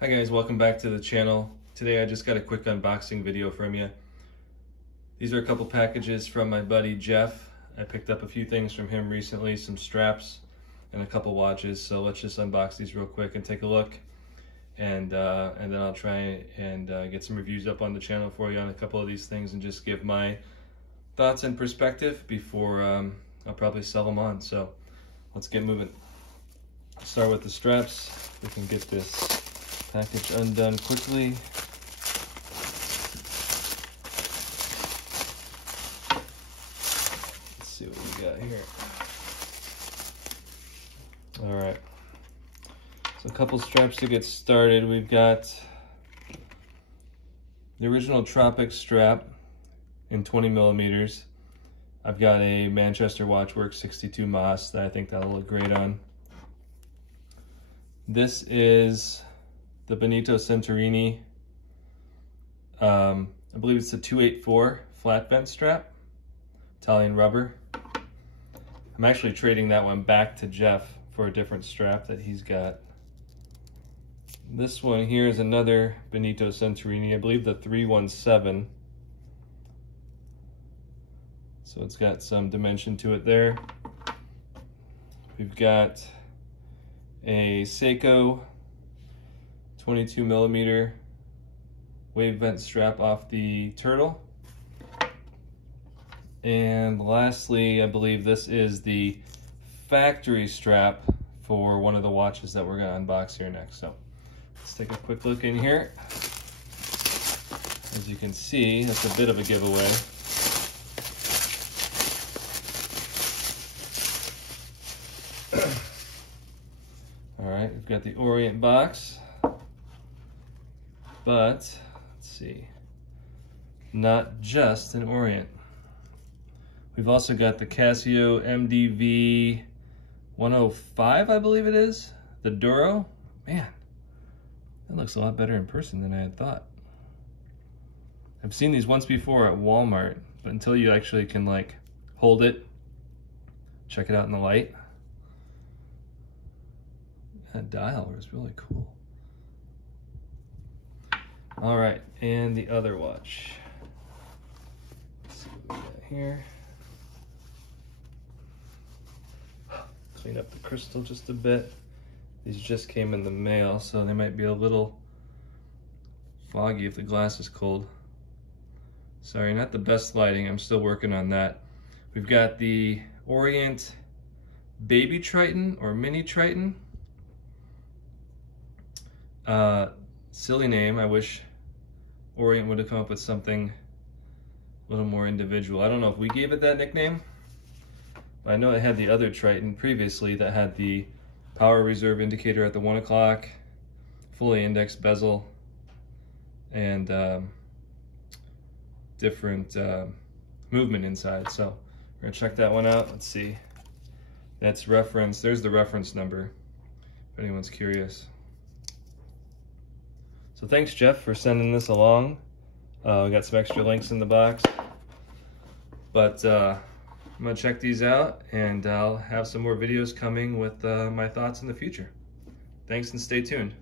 Hi guys, welcome back to the channel. Today I just got a quick unboxing video from you. These are a couple packages from my buddy Jeff. I picked up a few things from him recently, some straps and a couple watches. So let's just unbox these real quick and take a look. And then I'll try and get some reviews up on the channel for you on a couple of these things and just give my thoughts and perspective before I'll probably sell them on. So let's get moving. Start with the straps. We can get this package undone quickly. Let's see what we got here. All right. So a couple straps to get started. We've got the original Tropic strap in 20 millimeters. I've got a Manchester Watchworks 62 Moss that I think that'll look great on. This is the Benito Santorini, I believe it's a 284 flat bent strap, Italian rubber. I'm actually trading that one back to Jeff for a different strap that he's got. This one here is another Benito Santorini, I believe the 317. So it's got some dimension to it there. We've got a Seiko 22 millimeter wave vent strap off the Turtle. And lastly, I believe this is the factory strap for one of the watches that we're going to unbox here next. So let's take a quick look in here. As you can see, that's a bit of a giveaway. All right, we've got the Orient box. But, let's see, not just an Orient. We've also got the Casio MDV 105, I believe it is, the Duro. Man, that looks a lot better in person than I had thought. I've seen these once before at Walmart, but until you actually can like hold it, check it out in the light. That dial was really cool. All right, and the other watch. Let's see what we got here. Clean up the crystal just a bit. These just came in the mail, so they might be a little foggy if the glass is cold. Sorry, not the best lighting. I'm still working on that. We've got the Orient Baby Triton or Mini Triton. Silly name. I wish Orient would have come up with something a little more individual. I don't know if we gave it that nickname, but I know it had the other Triton previously that had the power reserve indicator at the 1 o'clock, fully indexed bezel, and different movement inside. So we're gonna check that one out. Let's see. That's reference. There's the reference number if anyone's curious. So thanks, Jeff, for sending this along. We got some extra links in the box. But I'm gonna check these out, and I'll have some more videos coming with my thoughts in the future. Thanks, and stay tuned.